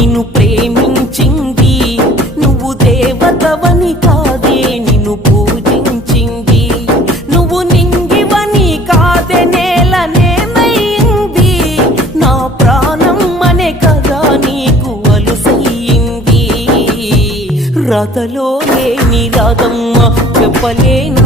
నిన్ను ప్రేమించింది, నువ్వు దేవతవని కాదే నిన్ను పూజించింది, నువ్వు నింగివని కాదే నేలనేమైంది, నా ప్రాణం అనే కదా నీకు అలుసయ్యింది. రాతలో లేని రాదమ్మ చెప్పలేను